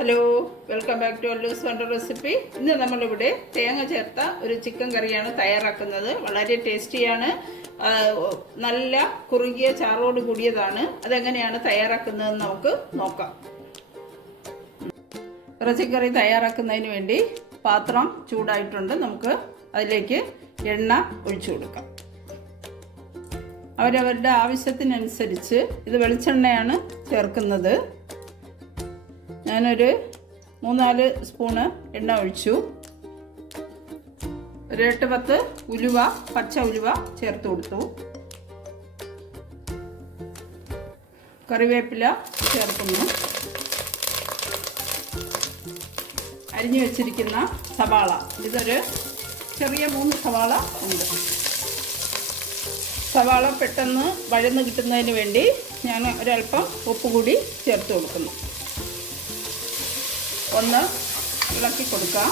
Hello welcome back to Allu's wonder recipe ഇന്ന് നമ്മളിവിടെ തേങ്ങ ചേർത്ത ഒരു ചിക്കൻ കറിയാണ് തയ്യാറാക്കുന്നത്. വളരെ ടേസ്റ്റിയാണ്. നല്ല കുറുകിയ ചാറോട് കൂടിയതാണ്. അതെങ്ങനെയാണ് തയ്യാറാക്കുന്നതെന്ന് നമുക്ക് നോക്കാം. ഇറച്ചിക്കറി തയ്യാറാക്കുന്നതിന് വേണ്ടി പാത്രം ചൂടായിട്ടുണ്ട്. നമുക്ക് അതിലേക്ക് എണ്ണ ഒഴിച്ചു കൊടുക്കാം. അവരവരുടെ ആവശ്യത്തിനനുസരിച്ച് ഇത് വെളിച്ചെണ്ണയാണ് ചേർക്കുന്നത്. ഞാനൊരു മൂന്നാൽ സ്പൂണ് എണ്ണ ഒഴിച്ചു. ഒരു എട്ട് പത്ത് ഉലുവ പച്ച ഉലുവ ചേർത്ത് കൊടുത്തു. കറിവേപ്പില ചേർക്കുന്നു. അരിഞ്ഞു വെച്ചിരിക്കുന്ന സവാള. ഇതൊരു ചെറിയ മൂന്ന് സവാള ഉണ്ട്. സവാള പെട്ടെന്ന് വഴന്ന് കിട്ടുന്നതിന് വേണ്ടി ഞാൻ ഒരല്പം ഉപ്പ് കൂടി ചേർത്ത് കൊടുക്കുന്നു. ഒന്ന് ഇളക്കി കൊടുക്കാം.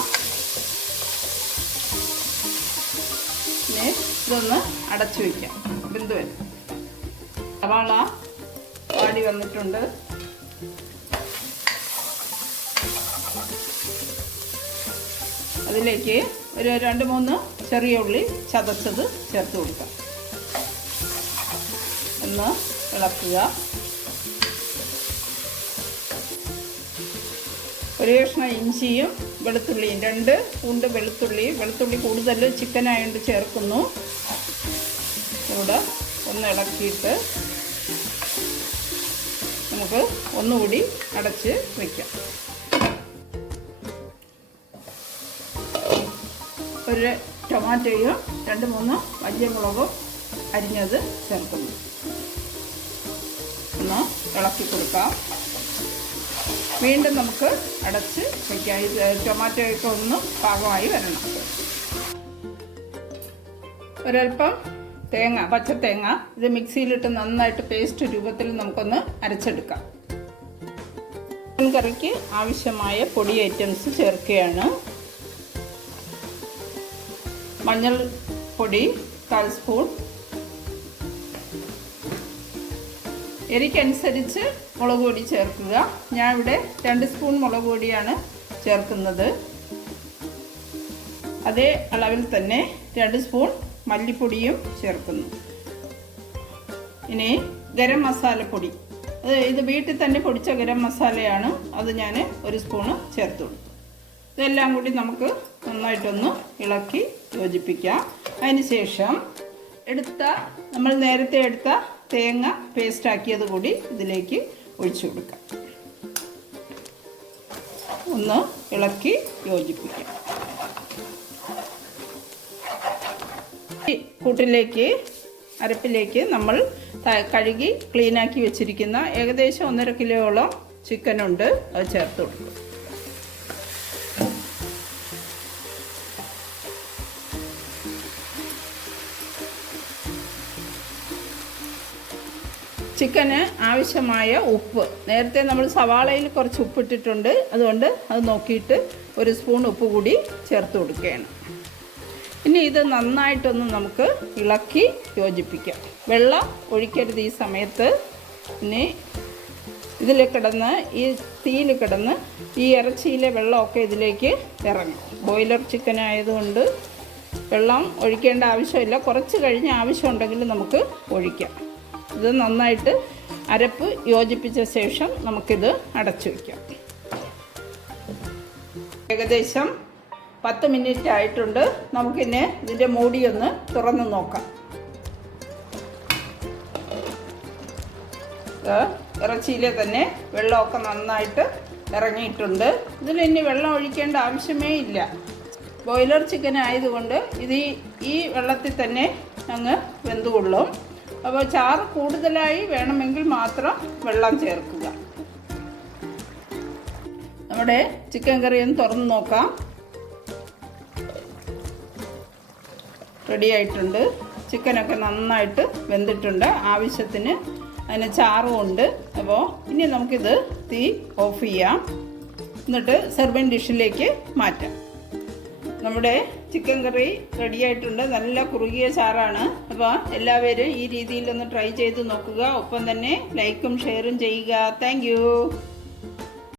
പിന്നെ ഇതൊന്ന് അടച്ചു വയ്ക്കാം ബിന്ദു വരും. സവാള വാടി വന്നിട്ടുണ്ട്. അതിലേക്ക് ഒരു രണ്ട് മൂന്ന് ചെറിയ ഉള്ളി ചതച്ചത് ചേർത്ത് കൊടുക്കാം. ഒന്ന് ഇളക്കുക. ഒരു കഷ്ണം ഇഞ്ചിയും വെളുത്തുള്ളിയും. രണ്ട് പൂണ്ട് വെളുത്തുള്ളി വെളുത്തുള്ളി കൂടുതൽ ചിക്കനായതുകൊണ്ട് ചേർക്കുന്നു. കൂടെ ഒന്ന് ഇളക്കിയിട്ട് നമുക്ക് ഒന്നുകൂടി അടച്ച് വയ്ക്കാം ഒരു ടൊമാറ്റോയും രണ്ട് മൂന്ന് വലിയ മുളകും അരിഞ്ഞത് ചേർക്കുന്നു. ഒന്ന് ഇളക്കി കൊടുക്കാം. വീണ്ടും നമുക്ക് അടച്ച് വയ്ക്കാം ഇത് ടൊമാറ്റോയൊക്കെ ഒന്ന് പാകമായി വരണം. ഒരൽപ്പം തേങ്ങ പച്ചത്തേങ്ങ ഇത് മിക്സിയിലിട്ട് നന്നായിട്ട് പേസ്റ്റ് രൂപത്തിൽ നമുക്കൊന്ന് അരച്ചെടുക്കാം. ചിക്കൻ കറിക്ക് ആവശ്യമായ പൊടി ഐറ്റംസ് ചേർക്കുകയാണ്. മഞ്ഞൾ പൊടി കാൽ സ്പൂൺ. എരിക്കനുസരിച്ച് മുളക് പൊടി ചേർക്കുക. ഞാൻ ഇവിടെ രണ്ട് സ്പൂൺ മുളക് പൊടിയാണ് ചേർക്കുന്നത്. അതേ അളവിൽ തന്നെ രണ്ട് സ്പൂൺ മല്ലിപ്പൊടിയും ചേർക്കുന്നു. ഇനി ഗരം പൊടി. അത് ഇത് വീട്ടിൽ തന്നെ പൊടിച്ച ഗരം മസാലയാണ്. അത് ഞാൻ ഒരു സ്പൂണ് ചേർത്ത്. ഇതെല്ലാം കൂടി നമുക്ക് നന്നായിട്ടൊന്ന് ഇളക്കി യോജിപ്പിക്കാം. അതിന് ശേഷം എടുത്ത നമ്മൾ നേരത്തെ എടുത്ത തേങ്ങ പേസ്റ്റാക്കിയത് കൂടി ഇതിലേക്ക് ഒഴിച്ചു കൊടുക്കാം. ഒന്ന് ഇളക്കി യോജിപ്പിക്കാം. കൂട്ടിലേക്ക് അരപ്പിലേക്ക് നമ്മൾ കഴുകി ക്ലീനാക്കി വെച്ചിരിക്കുന്ന ഏകദേശം ഒന്നര കിലോയോളം ചിക്കനുണ്ട് അത് ചേർത്ത് കൊടുക്കും ചിക്കന് ആവശ്യമായ ഉപ്പ്. നേരത്തെ നമ്മൾ സവാളയിൽ കുറച്ച് ഉപ്പിട്ടിട്ടുണ്ട്. അതുകൊണ്ട് അത് നോക്കിയിട്ട് ഒരു സ്പൂൺ ഉപ്പ് കൂടി ചേർത്ത് കൊടുക്കുകയാണ്. ഇനി ഇത് നന്നായിട്ടൊന്ന് നമുക്ക് ഇളക്കി യോജിപ്പിക്കാം. വെള്ളം ഒഴിക്കരുത് ഈ സമയത്ത്. ഇനി ഇതിൽ കിടന്ന് ഈ തീയിൽ കിടന്ന് ഈ ഇറച്ചിയിലെ വെള്ളമൊക്കെ ഇതിലേക്ക് ഇറങ്ങും. ബോയിലർ ചിക്കൻ ആയതുകൊണ്ട് വെള്ളം ഒഴിക്കേണ്ട ആവശ്യമില്ല. കുറച്ച് കഴിഞ്ഞ് ആവശ്യമുണ്ടെങ്കിൽ നമുക്ക് ഒഴിക്കാം. ഇത് നന്നായിട്ട് അരപ്പ് യോജിപ്പിച്ച ശേഷം നമുക്കിത് അടച്ചു വയ്ക്കാം ഏകദേശം പത്ത് മിനിറ്റ് ആയിട്ടുണ്ട്. നമുക്കിന്നെ ഇതിന്റെ മൂടിയൊന്ന് തുറന്ന് നോക്കാം. ഇറച്ചിയിലെ തന്നെ വെള്ളമൊക്കെ നന്നായിട്ട് ഇറങ്ങിയിട്ടുണ്ട്. ഇതിൽ ഇനി വെള്ളം ഒഴിക്കേണ്ട ആവശ്യമേ ഇല്ല. ബോയിലർ ചിക്കൻ ആയതുകൊണ്ട് ഇത് ഈ വെള്ളത്തിൽ തന്നെ അങ്ങ് വെന്തുകൊള്ളും. അപ്പോൾ ചാറ് കൂടുതലായി വേണമെങ്കിൽ മാത്രം വെള്ളം ചേർക്കുക. നമ്മുടെ ചിക്കൻ കറി ഒന്ന് തുറന്ന് നോക്കാം. റെഡി ആയിട്ടുണ്ട് ചിക്കനൊക്കെ നന്നായിട്ട് വെന്തിട്ടുണ്ട്. ആവശ്യത്തിന് അതിന് ചാറും ഉണ്ട്. അപ്പോൾ ഇനി നമുക്കിത് തീ ഓഫ് ചെയ്യാം. എന്നിട്ട് സെർവിങ് ഡിഷിലേക്ക് മാറ്റാം. നമ്മുടെ ചിക്കൻ കറി റെഡി ആയിട്ടുണ്ട്. നല്ല കുറുകിയ ചാറാണ്. അപ്പോൾ എല്ലാവരും ഈ രീതിയിലൊന്ന് ട്രൈ ചെയ്ത് നോക്കുക. ഒപ്പം തന്നെ ലൈക്കും ഷെയറും ചെയ്യുക. താങ്ക്